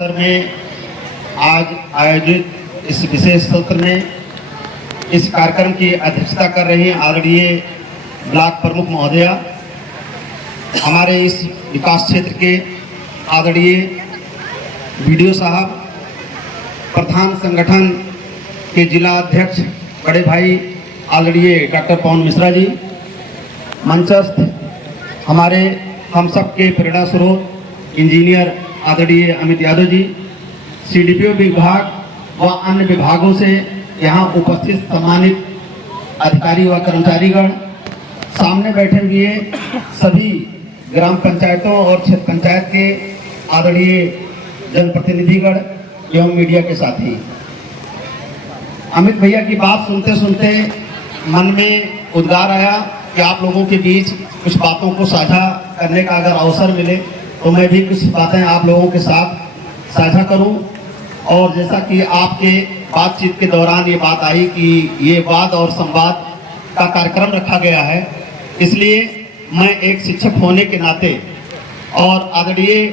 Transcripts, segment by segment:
में आज आयोजित इस विशेष सत्र में इस कार्यक्रम की अध्यक्षता कर रहे हैं आदरणीय ब्लॉक प्रमुख महोदया, हमारे इस विकास क्षेत्र के आदरणीय वीडियो साहब, प्रधान संगठन के जिला अध्यक्ष बड़े भाई आदरणीय डॉक्टर पवन मिश्रा जी, मंचस्थ हमारे हम सब के प्रेरणा स्रोत इंजीनियर आदरणीय अमित यादव जी, सीडीपीओ विभाग व अन्य विभागों से यहाँ उपस्थित सम्मानित अधिकारी व कर्मचारीगण, सामने बैठे हुए सभी ग्राम पंचायतों और क्षेत्र पंचायत के आदरणीय जनप्रतिनिधिगण एवं मीडिया के साथी। अमित भैया की बात सुनते सुनते मन में उद्गार आया कि आप लोगों के बीच कुछ बातों को साझा करने का अगर अवसर मिले तो मैं भी कुछ बातें आप लोगों के साथ साझा करूं। और जैसा कि आपके बातचीत के दौरान ये बात आई कि ये वाद और संवाद का कार्यक्रम रखा गया है, इसलिए मैं एक शिक्षक होने के नाते और आदरणीय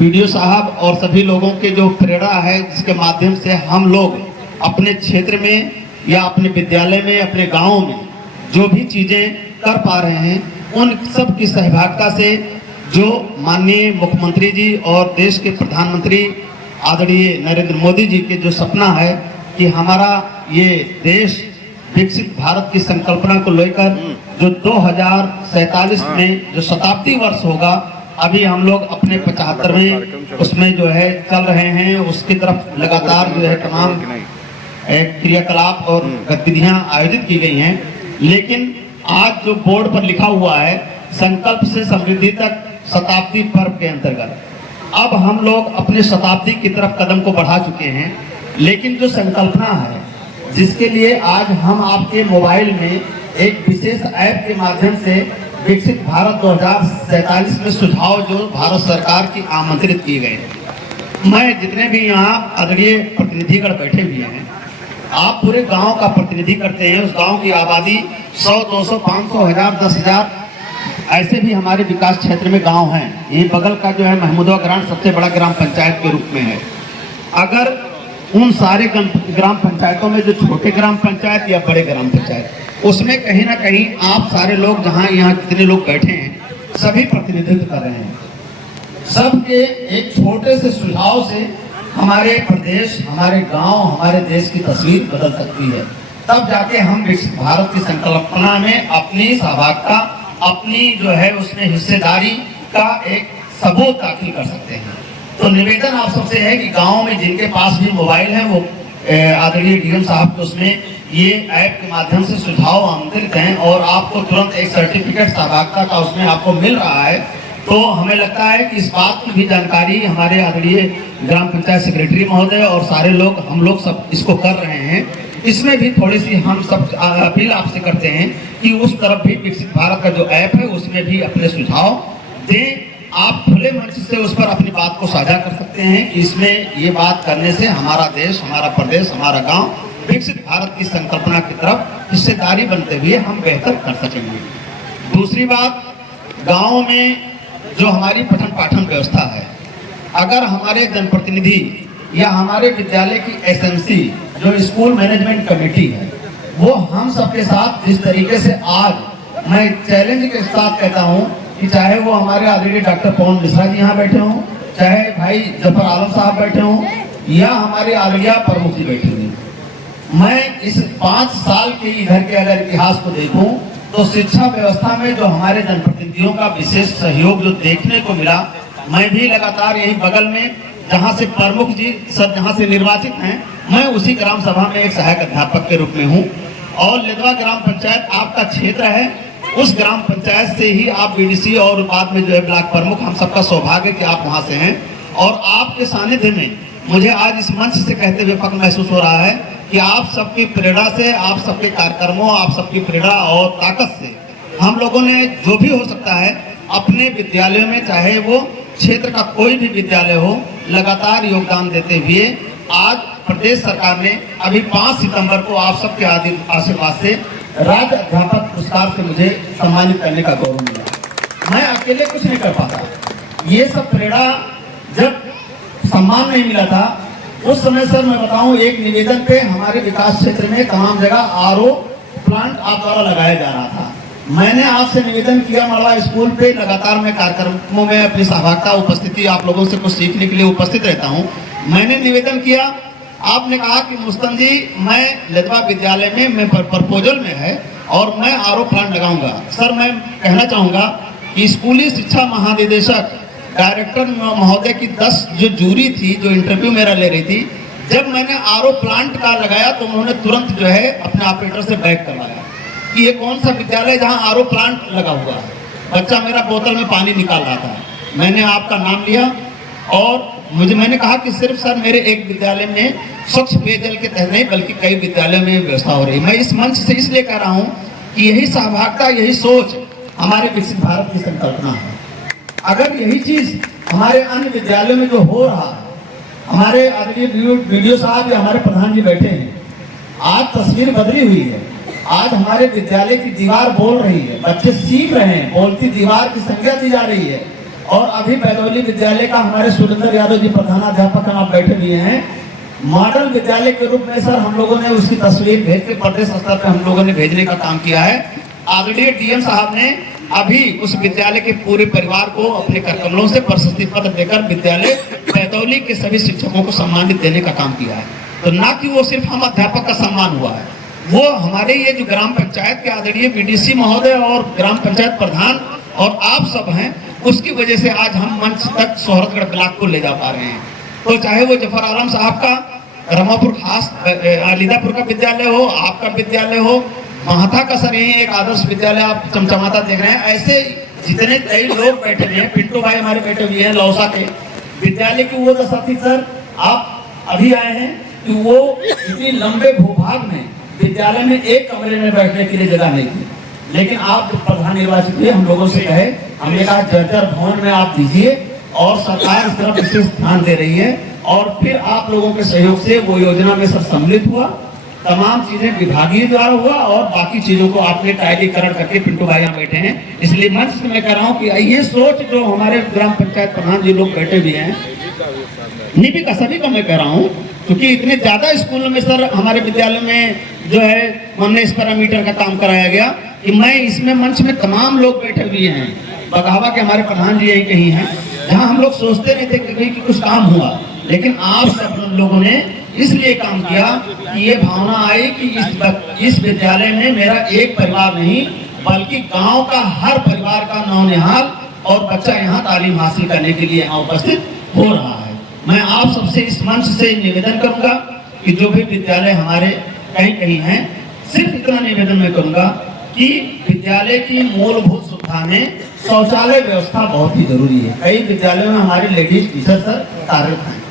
वीडियो साहब और सभी लोगों के जो प्रेरणा है जिसके माध्यम से हम लोग अपने क्षेत्र में या अपने विद्यालय में, अपने गाँव में जो भी चीज़ें कर पा रहे हैं, उन सब की सहभागिता से जो माननीय मुख्यमंत्री जी और देश के प्रधानमंत्री आदरणीय नरेंद्र मोदी जी के जो सपना है कि हमारा ये देश विकसित भारत की संकल्पना को लेकर जो 2047 में जो शताब्दी वर्ष होगा, अभी हम लोग अपने 75वें उसमें जो है चल रहे हैं, उसकी तरफ लगातार जो है तमाम क्रियाकलाप और गतिविधियां आयोजित की गई हैं। लेकिन आज जो बोर्ड पर लिखा हुआ है संकल्प से समृद्धि तक शताब्दी पर्व के अंतर्गत, अब हम लोग अपने शताब्दी की तरफ कदम को बढ़ा चुके हैं। लेकिन जो संकल्पना है जिसके लिए आज हम आपके मोबाइल में एक विशेष ऐप के माध्यम से विकसित भारत 2047 में सुझाव जो भारत सरकार की आमंत्रित किए गए हैं, मैं जितने भी यहाँ आदरणीय प्रतिनिधिगण बैठे हुए हैं, आप पूरे गांव का प्रतिनिधि करते हैं। उस गांव की आबादी 100, 200, 500, 1000, 10,000 ऐसे भी हमारे विकास क्षेत्र में गांव हैं। ये बगल का जो है महमूदवा ग्राम सबसे बड़ा ग्राम पंचायत के रूप में है। अगर उन सारे ग्राम पंचायतों में जो छोटे ग्राम पंचायत या बड़े ग्राम पंचायत, उसमें कहीं ना कहीं आप सारे लोग जहां यहाँ जितने लोग बैठे हैं सभी प्रतिनिधित्व कर रहे हैं। सबके एक छोटे से सुझाव से हमारे प्रदेश, हमारे गांव, हमारे देश की तस्वीर बदल सकती है। तब जाके हम विकसित भारत की संकल्पना में अपनी सहभागिता, अपनी जो है उसमें हिस्सेदारी का एक सबूत दाखिल कर सकते हैं। तो निवेदन आप सबसे है कि गांव में जिनके पास भी मोबाइल है वो आदरणीय डीएम साहब के उसमें ये ऐप के माध्यम से सुझाव आमंत्रित हैं और आपको तुरंत एक सर्टिफिकेट सहभागिता का उसमें आपको मिल रहा है। तो हमें लगता है कि इस बात की भी जानकारी हमारे आदरणीय ग्राम पंचायत सेक्रेटरी महोदय और सारे लोग, हम लोग सब इसको कर रहे हैं। इसमें भी थोड़ी सी हम सब अपील आपसे करते हैं कि उस तरफ भी विकसित भारत का जो ऐप है उसमें भी अपने सुझाव दें। आप खुले मंच से उस पर अपनी बात को साझा कर सकते हैं। इसमें ये बात करने से हमारा देश, हमारा प्रदेश, हमारा गांव विकसित भारत की संकल्पना की तरफ हिस्सेदारी बनते हुए हम बेहतर कर सकेंगे। दूसरी बात, गाँव में जो हमारी पठन पाठन व्यवस्था है, अगर हमारे जनप्रतिनिधि या हमारे विद्यालय की एसएमसी जो स्कूल मैनेजमेंट कमेटी है, वो हम सबके साथ जिस तरीके से आज मैं चैलेंज के साथ कहता हूँ कि चाहे वो हमारे आदरणीय डॉक्टर पवन मिश्रा जी यहाँ बैठे हों, चाहे भाई जफर आलम साहब बैठे हों या हमारे आलिया प्रमुख जी बैठे हुए, मैं इस 5 साल के इधर के अगर इतिहास को देखूं तो शिक्षा व्यवस्था में जो हमारे जनप्रतिनिधियों का विशेष सहयोग जो देखने को मिला, मैं भी लगातार यही बगल में जहां से प्रमुख जी सब जहां से निर्वाचित हैं, मैं उसी ग्राम सभा में एक सहायक अध्यापक के रूप में हूं। और लिदवा ग्राम पंचायत आपका क्षेत्र है, उस ग्राम पंचायत से ही आप बीडीसी और बाद में जो है ब्लॉक प्रमुख, हम सबका सौभाग्य कि आप वहां से हैं। और आपके सानिध्य में मुझे आज इस मंच से कहते हुए फख्र महसूस हो रहा है कि आप सबकी प्रेरणा से, आप सबके कार्यक्रमों, आप सबकी प्रेरणा और ताकत से हम लोगों ने जो भी हो सकता है अपने विद्यालयों में, चाहे वो क्षेत्र का कोई भी विद्यालय हो, लगातार योगदान देते हुए आज प्रदेश सरकार ने अभी 5 सितंबर को आप सबके आशीर्वाद से राज्य अध्यापक पुरस्कार से मुझे सम्मानित करने का गौरव मिला। मैं अकेले कुछ नहीं कर पाता। ये सब प्रेरणा जब सम्मान नहीं मिला था, उस समय सर मैं बताऊं एक निवेदन पे हमारे विकास क्षेत्र में तमाम जगह आरओ प्लांट आप द्वारा लगाया जा रहा था। मैंने आपसे निवेदन किया, मड़वा स्कूल पे लगातार मैं कार्यक्रमों में अपनी सहभागिता उपस्थिति आप लोगों से कुछ सीखने के लिए उपस्थित रहता हूं। मैंने निवेदन किया, आपने कहा कि मुस्तन जी मैं लदवा विद्यालय में प्रपोजल में है और मैं आरओ प्लांट लगाऊंगा। सर मैं कहना चाहूँगा कि स्कूली शिक्षा महानिदेशक डायरेक्टर महोदय की 10 जो जूरी थी जो इंटरव्यू मेरा ले रही थी, जब मैंने आरओ प्लांट का लगाया तो उन्होंने तुरंत जो है अपने ऑपरेटर से बैक करवाया कि ये कौन सा विद्यालय जहां आरओ प्लांट लगा हुआ है। बच्चा मेरा बोतल में पानी निकाल रहा था, मैंने आपका नाम लिया और मैंने कहा कि सिर्फ सर मेरे एक विद्यालय में स्वच्छ पेयजल के तहत नहीं बल्कि कई विद्यालयों में व्यवस्था हो रही है। मैं इस मंच से इसलिए कह रहा हूँ कि यही सहभागिता, यही सोच हमारे विकसित भारत की संकल्पना है। अगर यही चीज हमारे अन्य विद्यालयों में जो हो रहा है, हमारे आदरणीय वीडियो साहब या हमारे प्रधान जी बैठे हैं, आज तस्वीर बदली हुई है। आज हमारे विद्यालय की दीवार बोल रही है, बच्चे सीख रहे हैं, बोलती दीवार की संज्ञा दी जा रही है। और अभी बैदौली विद्यालय का हमारे सुरेंद्र यादव जी प्रधानाध्यापक आप बैठे हुए हैं, मॉडल विद्यालय के रूप में सर हम लोगों ने उसकी तस्वीर भेज के प्रदेश स्तर पर हम लोगों ने भेजने का काम किया है। आदरणीय डीएम साहब ने अभी उस विद्यालय के पूरे परिवार को अपने करकमलों से प्रशस्ति पत्र देकर विद्यालय बैदौली के सभी शिक्षकों को सम्मानित देने का काम किया है। तो ना कि वो सिर्फ हम अध्यापक का सम्मान हुआ है, वो हमारे ये जो ग्राम पंचायत के आदरणीय बीडीसी महोदय और ग्राम पंचायत प्रधान और आप सब हैं, उसकी वजह से आज हम मंच तक सोहरतगढ़ ब्लॉक को ले जा पा रहे हैं। तो चाहे वो जफर आलम साहब का रमापुर खास अलीदापुर का विद्यालय हो, आपका विद्यालय हो, महाथा का सर यही एक आदर्श विद्यालय आप चमचमाता देख रहे हैं, ऐसे जितने कई लोग बैठे हुए हैं, पिंटू भाई हमारे बैठे हुए हैं लौसा के विद्यालय की वो दशा थी सर, आप अभी आए हैं कि वो इतनी लंबे भूभाग में विद्यालय में एक कमरे में बैठने के लिए जगह नहीं थी। लेकिन आप प्रधान निर्वाचित हुए, हम लोगों से कहे, हमने कहा जर्जर भवन में आप दीजिए और सरकार इस तरफ विशेष ध्यान दे रही है। और फिर आप लोगों के सहयोग से वो योजना में सब सम्मिलित हुआ, तमाम चीजें विभागीय द्वारा हुआ और बाकी चीजों को आपने टाइलीकरण करके पिंटू भाई यहाँ बैठे हैं। इसलिए मंच से मैं कह रहा हूँ कि ये सोच जो हमारे ग्राम पंचायत प्रधान जी लोग बैठे हुए हैं, निपी का सभी का मैं कह रहा हूँ, क्योंकि इतने ज्यादा स्कूलों में सर हमारे विद्यालय में जो है हमने इस पैरामीटर का काम कराया गया कि मैं इसमें मंच में तमाम लोग बैठे हुए हैं, बगावा के हमारे प्रधान जी यही कहीं हैं, जहाँ हम लोग सोचते नहीं थे कि कुछ काम हुआ, लेकिन आप सब लोगों ने इसलिए काम किया कि ये भावना आई कि इस विद्यालय में मेरा एक परिवार नहीं बल्कि गांव का हर परिवार का नौनिहाल और बच्चा यहाँ तालीम हासिल करने के लिए यहाँ उपस्थित हो रहा है। मैं आप सबसे इस मंच से निवेदन करूंगा कि जो भी विद्यालय हमारे कहीं कहीं हैं, सिर्फ इतना निवेदन मैं करूंगा कि विद्यालय की मूलभूत सुविधा में शौचालय व्यवस्था बहुत ही जरूरी है। कई विद्यालयों में हमारी लेडीज टीचर सर कार्यरत हैं,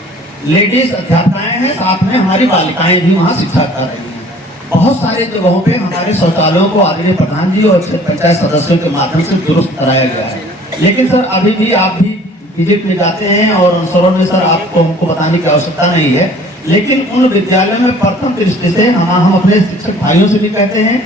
लेडीज अध्यापकाएं हैं, साथ में हमारी बालिकाएं भी वहाँ शिक्षा कर रही हैं। बहुत सारे जगहों पे हमारे शौचालयों को आदरणीय प्रधान जी और पंचायत सदस्यों के माध्यम से दुरुस्त कराया गया है। लेकिन सर अभी भी आप भी विजिट में जाते हैं और अनसरों में सर आपको हमको बताने की आवश्यकता नहीं है, लेकिन उन विद्यालयों में प्रथम दृष्टि से हम अपने शिक्षक भाइयों से भी कहते हैं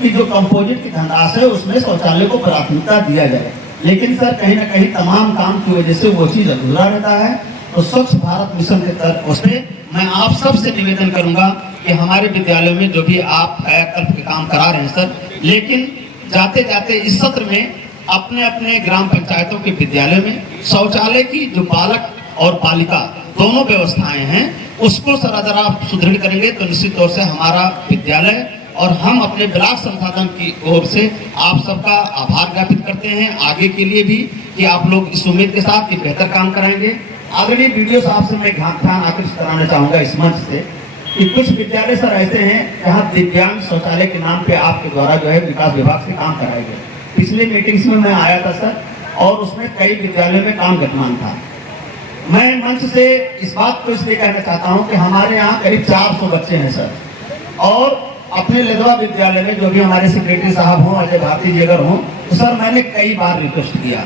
कि जो कंपोजिट की धनराशि है उसमें शौचालय को प्राथमिकता दिया जाए। लेकिन सर कहीं ना कहीं तमाम काम की वजह से वो चीज अधूरा रहता है। तो स्वच्छ भारत मिशन के तहत उसमें मैं आप सबसे निवेदन करूंगा कि हमारे विद्यालयों में जो भी आप कायाकल्प के काम करा रहे हैं सर, लेकिन जाते जाते इस सत्र में अपने अपने ग्राम पंचायतों के विद्यालय में शौचालय की जो बालक और बालिका दोनों व्यवस्थाएं हैं उसको सर अगर आप सुदृढ़ करेंगे तो निश्चित तौर से हमारा विद्यालय और हम अपने ब्लॉक संसाधन की ओर से आप सबका आभार ज्ञापित करते हैं आगे के लिए भी कि आप लोग इस उम्मीद के साथ कि बेहतर काम कराएंगे। आदरणीय वीडियो साहब से मैं ध्यान आकर्षित कराना चाहूंगा इस मंच से कि कुछ विद्यालय सर ऐसे हैं जहाँ दिव्यांग शौचालय के नाम पे आपके द्वारा जो है विकास विभाग से काम कराए गए। पिछले मीटिंग्स में मैं आया था सर और उसमें कई विद्यालयों में काम गतिमान था। मैं मंच से इस बात को इसलिए कहना चाहता हूँ कि हमारे यहाँ करीब 400 बच्चे हैं सर, और अपने लदवा विद्यालय में जो भी हमारे सेक्रेटरी साहब हों, अजय भारती जी अगर हों, तो सर मैंने कई बार रिक्वेस्ट किया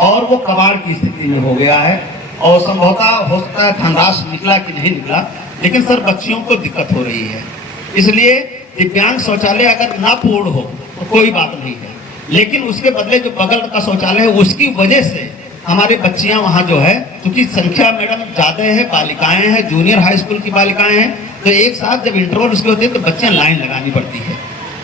और वो कबाड़ की स्थिति में हो गया है और संभवतः हो सकता है धनराशि निकला कि नहीं निकला, लेकिन सर बच्चियों को दिक्कत हो रही है। इसलिए दिव्यांग शौचालय अगर ना पूर्ण हो तो कोई बात नहीं है, लेकिन उसके बदले जो बगल का शौचालय है उसकी वजह से हमारी बच्चियां वहाँ जो है, क्योंकि संख्या मैडम ज़्यादा है, बालिकाएं हैं, जूनियर हाई स्कूल की बालिकाएं हैं, तो एक साथ जब इंटरवल उसके होते हैं तो बच्चियां लाइन लगानी पड़ती है।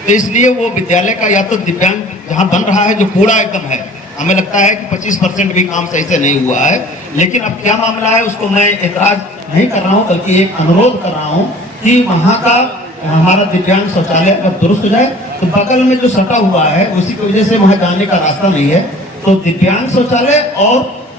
तो इसलिए वो विद्यालय का या तो दिव्यांग जहाँ बन रहा है जो कूड़ा एकदम है, हमें लगता है कि 25% भी काम सही से नहीं हुआ है। लेकिन अब क्या मामला है उसको मैं एतराज नहीं कर रहा हूँ, बल्कि एक अनुरोध कर रहा हूँ कि वहाँ का हमारा दिव्यांग शौचालय अगर दुरुस्त हो जाए तो बगल में जो सटा हुआ है उसी की वजह से वहाँ जाने का रास्ता नहीं है, तो दिव्यांग शौचालय और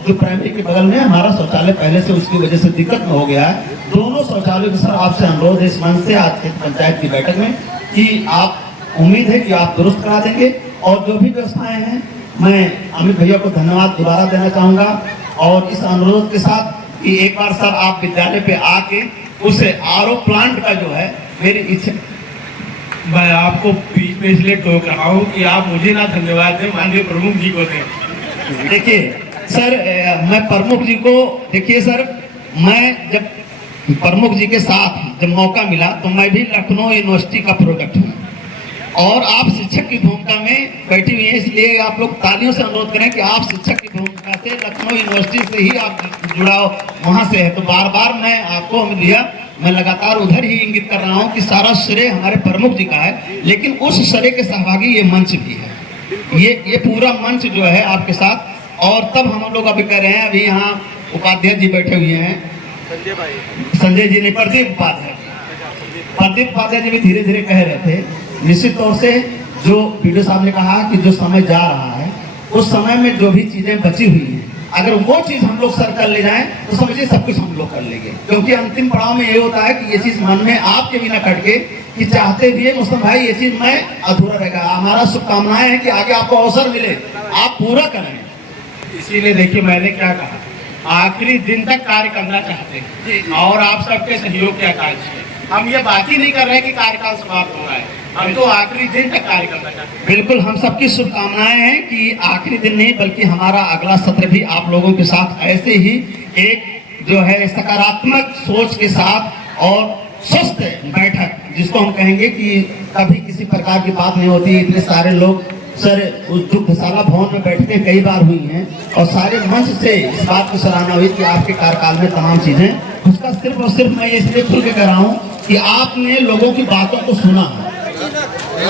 जो प्राइमरी के बगल में हमारा शौचालय पहले से उसकी वजह से दिक्कत में हो गया है, दोनों शौचालयों के सर आपसे अनुरोध है इस मंच से आज पंचायत की बैठक में कि आप उम्मीद है कि आप दुरुस्त करा देंगे। और जो भी व्यवस्थाएं हैं मैं अमित भैया को धन्यवाद दोबारा देना चाहूँगा, और इस अनुरोध के साथ कि एक बार सर आप विद्यालय पे आके उस आरओ प्लांट का जो है, मेरी इच्छा, मैं आपको बीच में इसलिए टोक रहा हूँ कि आप मुझे ना धन्यवाद दें, माननीय प्रमुख जी को दें। देखिए सर, मैं प्रमुख जी को, देखिए सर, मैं जब प्रमुख जी के साथ जब मौका मिला तो मैं भी लखनऊ यूनिवर्सिटी का प्रोडक्ट हूँ और आप शिक्षक की भूमिका में बैठी हुई है, इसलिए आप लोग तालियों से अनुरोध करें कि आप शिक्षक की भूमिका से लखनऊ यूनिवर्सिटी से ही आप जुड़ाव वहाँ से है। तो बार बार मैं आपको अमित भैया मैं लगातार उधर ही इंगित कर रहा हूँ कि सारा श्रेय हमारे प्रमुख जी का है, लेकिन उस श्रेय के सहभागी ये मंच भी है, ये पूरा मंच जो है आपके साथ। और तब हम लोग अभी कह रहे हैं, अभी यहाँ उपाध्याय जी बैठे हुए हैं, संजय जी ने, प्रदीप उपाध्याय जी भी धीरे धीरे कह रहे थे। निश्चित तौर से जो वीडियो साहब ने कहा कि जो समय जा रहा है उस समय में जो भी चीजें बची हुई हैं, अगर वो चीज हम लोग सर कर ले जाएं तो समझिए सब कुछ हम लोग कर लेंगे, क्योंकि अंतिम पड़ाव में ये होता है कि ये चीज मन में आपके बिना कट के कि चाहते भी है मुस्तफा भाई ये चीज मैं अधूरा रहेगा। हमारा शुभकामनाएं हैं कि आगे आपको अवसर मिले, आप पूरा करें। इसीलिए देखिए मैंने क्या कहा, आखिरी दिन तक कार्य करना चाहते हैं और आप सबके सहयोग के आकांक्षी है। हम ये बात ही नहीं कर रहे कि कार्यकाल समाप्त हो रहा है, हम तो आखिरी दिन तक कार्य करना चाहते हैं। बिल्कुल, हम सबकी शुभकामनाएं हैं कि आखिरी दिन नहीं बल्कि हमारा अगला सत्र भी आप लोगों के साथ ऐसे ही एक जो है सकारात्मक सोच के साथ और स्वस्थ बैठक, जिसको हम कहेंगे कि कभी किसी प्रकार की बात नहीं होती। इतने सारे लोग सर उस दुग्धशाला भवन में बैठते कई बार हुई हैं और सारे मंच से इस बात की सराहना हुई कि आपके कार्यकाल में तमाम चीजें, उसका सिर्फ और सिर्फ मैं इसलिए खुल के कह रहा हूँ कि आपने लोगों की बातों को सुना,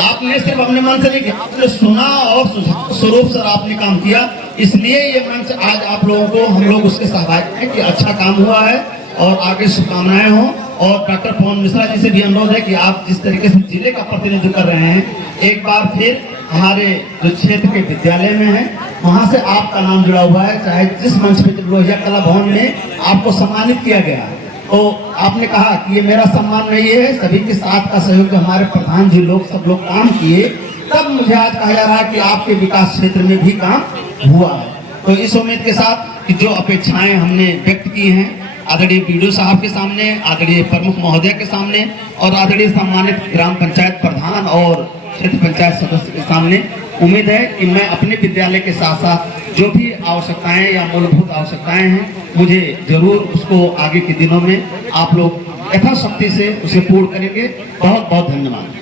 आपने सिर्फ अपने मन से नहीं किया, आपने सुना और स्वरूप सर आपने काम किया। इसलिए ये मंच आज आप लोगों को, हम लोग उसके सहभागी हैं कि अच्छा काम हुआ है और आगे शुभकामनाएं हों। और डॉक्टर पवन मिश्रा जी से भी अनुरोध है कि आप जिस तरीके से जिले का प्रतिनिधित्व कर रहे हैं, एक बार फिर हमारे जो क्षेत्र के विद्यालय में है वहाँ से आपका नाम जुड़ा हुआ है, चाहे जिस मंच पे लोहिया कला भवन में आपको सम्मानित किया गया। तो आपने कहा कि ये मेरा सम्मान नहीं है, सभी के साथ का सहयोग, हमारे प्रधान जी लोग सब लोग काम किए, तब मुझे आज कहा जा रहा है कि आपके विकास क्षेत्र में भी काम हुआ है। तो इस उम्मीद के साथ कि जो अपेक्षाएं हमने व्यक्त की हैं आदरणीय वीडियो साहब के सामने, आदरणीय प्रमुख महोदय के सामने और आदरणीय सम्मानित ग्राम पंचायत प्रधान और क्षेत्र पंचायत सदस्य के सामने, उम्मीद है कि मैं अपने विद्यालय के साथ साथ जो भी आवश्यकताएं या मूलभूत आवश्यकताएं हैं, मुझे जरूर उसको आगे के दिनों में आप लोग यथाशक्ति से उसे पूर्ण करेंगे। बहुत बहुत धन्यवाद।